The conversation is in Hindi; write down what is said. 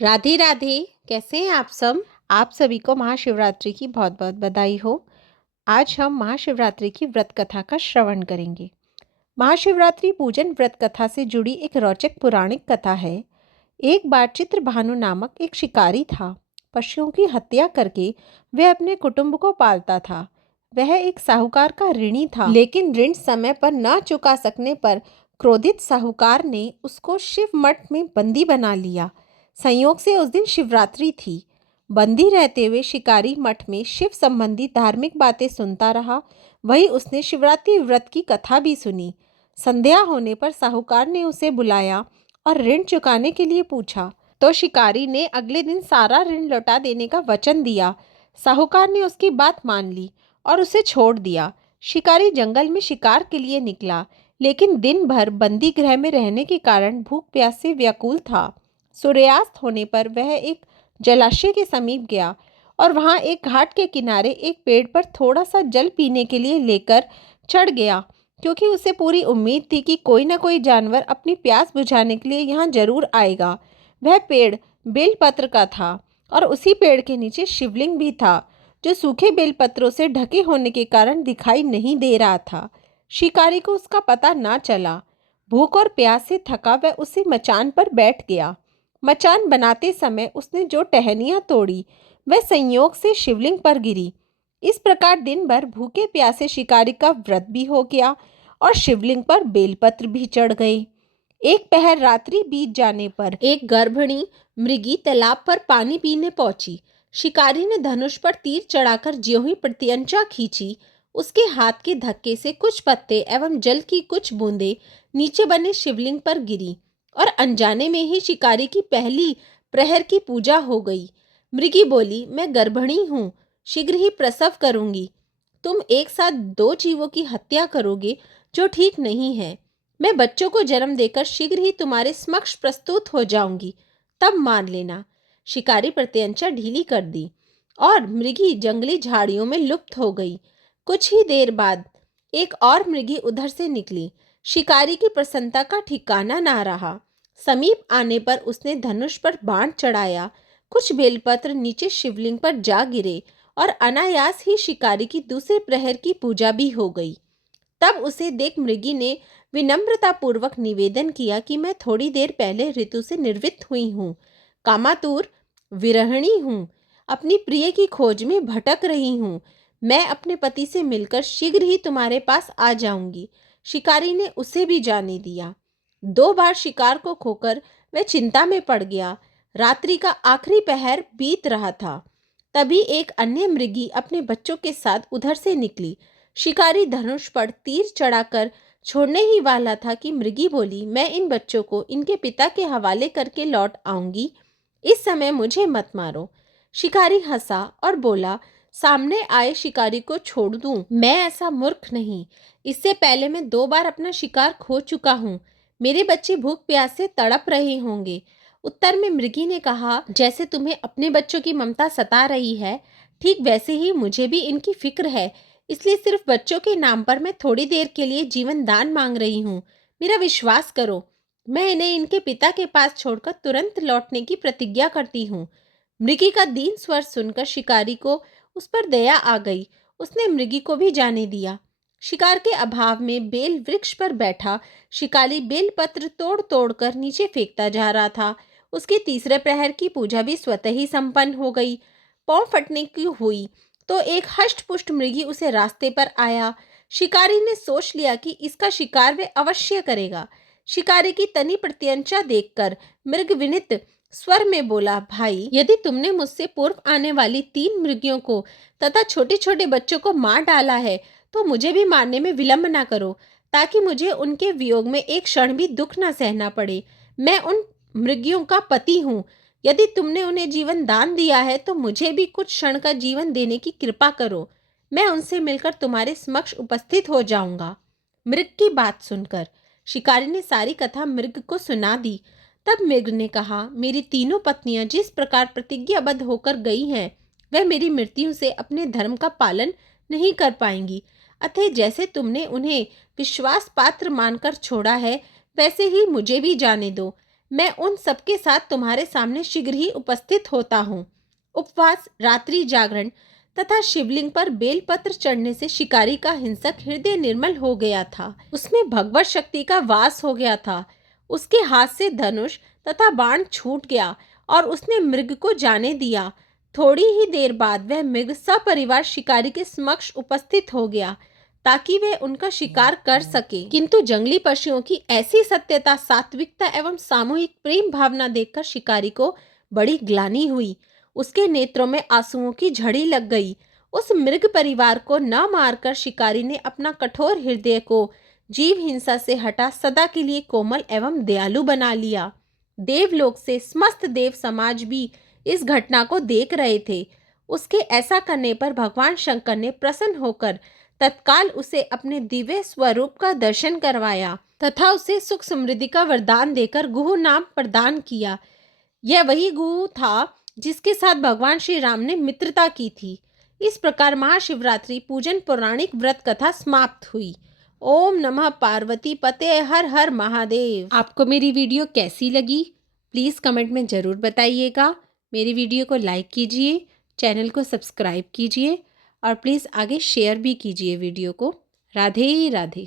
राधे राधे। कैसे हैं आप सब? आप सभी को महाशिवरात्रि की बहुत बहुत बधाई हो। आज हम महाशिवरात्रि की व्रत कथा का श्रवण करेंगे। महाशिवरात्रि पूजन व्रत कथा से जुड़ी एक रोचक पौराणिक कथा है। एक बार चित्रभानु नामक एक शिकारी था। पशुओं की हत्या करके वह अपने कुटुंब को पालता था। वह एक साहूकार का ऋणी था, लेकिन ऋण समय पर न चुका सकने पर क्रोधित साहूकार ने उसको शिव मठ में बंदी बना लिया। संयोग से उस दिन शिवरात्रि थी। बंदी रहते हुए शिकारी मठ में शिव संबंधी धार्मिक बातें सुनता रहा। वहीं उसने शिवरात्रि व्रत की कथा भी सुनी। संध्या होने पर साहूकार ने उसे बुलाया और ऋण चुकाने के लिए पूछा, तो शिकारी ने अगले दिन सारा ऋण लौटा देने का वचन दिया। साहूकार ने उसकी बात मान ली और उसे छोड़ दिया। शिकारी जंगल में शिकार के लिए निकला, लेकिन दिन भर बंदी गृह में रहने के कारण भूख प्यास से व्याकुल था। सूर्यास्त होने पर वह एक जलाशय के समीप गया और वहां एक घाट के किनारे एक पेड़ पर थोड़ा सा जल पीने के लिए लेकर चढ़ गया, क्योंकि उसे पूरी उम्मीद थी कि कोई न कोई जानवर अपनी प्यास बुझाने के लिए यहाँ जरूर आएगा। वह पेड़ बेलपत्र का था और उसी पेड़ के नीचे शिवलिंग भी था, जो सूखे बेलपत्रों से ढके होने के कारण दिखाई नहीं दे रहा था। शिकारी को उसका पता ना चला। भूख और प्यास से थका वह उसी मचान पर बैठ गया। मचान बनाते समय उसने जो टहनियां तोड़ी वह संयोग से शिवलिंग पर गिरी। इस प्रकार दिन भर भूखे प्यासे शिकारी का व्रत भी हो गया और शिवलिंग पर बेलपत्र भी चढ़ गए। एक पहर रात्रि बीत जाने पर एक गर्भिणी मृगी तालाब पर पानी पीने पहुंची। शिकारी ने धनुष पर तीर चढ़ाकर ज्यों ही प्रत्यंचा खींची, उसके हाथ के धक्के से कुछ पत्ते एवं जल की कुछ बूंदें नीचे बने शिवलिंग पर गिरी और अनजाने में ही शिकारी की पहली प्रहर की पूजा हो गई। मृगी बोली, मैं गर्भिणी हूँ, शीघ्र ही प्रसव करूंगी। तुम एक साथ दो जीवों की हत्या करोगे, जो ठीक नहीं है। मैं बच्चों को जन्म देकर शीघ्र ही तुम्हारे समक्ष प्रस्तुत हो जाऊंगी, तब मान लेना। शिकारी प्रत्यंचा ढीली कर दी और मृगी जंगली झाड़ियों में लुप्त हो गई। कुछ ही देर बाद एक और मृगी उधर से निकली। शिकारी की प्रसन्नता का ठिकाना ना रहा। समीप आने पर उसने धनुष पर बाण चढ़ाया। कुछ बेलपत्र नीचे शिवलिंग पर जा गिरे और अनायास ही शिकारी की दूसरे प्रहर की पूजा भी हो गई। तब उसे देख मृगी ने विनम्रता पूर्वक निवेदन किया कि मैं थोड़ी देर पहले ऋतु से निर्वृत्त हुई हूँ, कामातुर विरहिणी हूँ, अपनी प्रिय की खोज में भटक रही हूँ। मैं अपने पति से मिलकर शीघ्र ही तुम्हारे पास आ जाऊंगी। शिकारी ने उसे भी जाने दिया। 2 बार शिकार को खोकर वह चिंता में पड़ गया। रात्रि का आखिरी पहर बीत रहा था। तभी एक अन्य मृगी अपने बच्चों के साथ उधर से निकली। शिकारी धनुष पर तीर चढ़ाकर छोड़ने ही वाला था कि मृगी बोली, मैं इन बच्चों को इनके पिता के हवाले करके लौट आऊंगी, इस समय मुझे मत मारो। शिकारी हंसा और बोला, सामने आए शिकारी को छोड़ दूं? मैं ऐसा मूर्ख नहीं। इससे पहले मैं 2 बार अपना शिकार खो चुका हूँ। मेरे बच्चे भूख प्यास से तड़प रहे होंगे। उत्तर में मृगी ने कहा, जैसे तुम्हें अपने बच्चों की ममता सता रही है, ठीक वैसे ही मुझे भी इनकी फिक्र है। इसलिए सिर्फ बच्चों के नाम पर मैं थोड़ी देर के लिए जीवन दान मांग रही हूँ। मेरा विश्वास करो, मैं इन्हें इनके पिता के पास छोड़कर तुरंत लौटने की प्रतिज्ञा करती हूँ। मृगी का दीन स्वर सुनकर शिकारी को उस पर दया आ गई। उसने मृगी को भी जाने दिया। शिकार के अभाव में बेल वृक्ष पर बैठा शिकारी बेलपत्र तोड़ तोड़ कर नीचे फेंकता जा रहा था। उसके तीसरे प्रहर की पूजा भी स्वतः ही संपन्न हो गई। पांव फटने की हुई तो एक हष्टपुष्ट मृगी उसे रास्ते पर आया। शिकारी ने सोच लिया कि इसका शिकार वे अवश्य करेगा। शिकारी की तनी प्रत्यंचा देखकर मृग विनित स्वर में बोला, भाई, यदि तुमने मुझसे पूर्व आने वाली 3 मृगियों को तथा छोटे छोटे बच्चों को मार डाला है, तो मुझे भी मारने में विलंब ना करो, ताकि मुझे उनके वियोग में एक क्षण भी दुख न सहना पड़े। मैं उन मृगियों का पति हूँ। यदि तुमने उन्हें जीवन दान दिया है, तो मुझे भी कुछ क्षण का जीवन देने की कृपा करो। मैं उनसे मिलकर तुम्हारे समक्ष उपस्थित हो जाऊंगा। मृग की बात सुनकर शिकारी ने सारी कथा मृग को सुना दी। तब मृग ने कहा, मेरी तीनों पत्नियां जिस प्रकार प्रतिज्ञाबद्ध होकर गई हैं, वह मेरी मृत्यु से अपने धर्म का पालन नहीं कर पाएंगी। अतः जैसे तुमने उन्हें विश्वास पात्र मानकर छोड़ा है, वैसे ही मुझे भी जाने दो। मैं उन सबके साथ तुम्हारे सामने शीघ्र ही उपस्थित होता हूँ। उपवास, रात्रि जागरण तथा शिवलिंग पर बेलपत्र चढ़ने से शिकारी का हिंसक हृदय निर्मल हो गया था। उसमें भगवत शक्ति का वास हो गया था। उसके हाथ से धनुष तथा बाण छूट गया और उसने मृग को जाने दिया। थोड़ी ही देर बाद वह मृग सपरिवार शिकारी के समक्ष उपस्थित हो गया ताकि वे उनका शिकार कर सके। किंतु जंगली पशुओं की ऐसी सत्यता, सात्विकता एवं सामूहिक प्रेम भावना देखकर शिकारी को बड़ी ग्लानि हुई। उसके नेत्रों में आंसुओं की झड़ी लग गई। उस मृग परिवार को न मारकर शिकारी ने अपना कठोर हृदय को जीव हिंसा से हटा सदा के लिए कोमल एवं दयालु बना लिया। देवलोक से समस्त देव समाज भी इस घटना को देख रहे थे। उसके ऐसा करने पर भगवान शंकर ने प्रसन्न होकर तत्काल उसे अपने दिव्य स्वरूप का दर्शन करवाया तथा उसे सुख समृद्धि का वरदान देकर गुह नाम प्रदान किया। यह वही गुह था जिसके साथ भगवान श्री राम ने मित्रता की थी। इस प्रकार महाशिवरात्रि पूजन पौराणिक व्रत कथा समाप्त हुई। ओम नमः पार्वती पते, हर हर महादेव। आपको मेरी वीडियो कैसी लगी प्लीज़ कमेंट में ज़रूर बताइएगा। मेरी वीडियो को लाइक कीजिए, चैनल को सब्सक्राइब कीजिए और प्लीज़ आगे शेयर भी कीजिए वीडियो को। राधे राधे।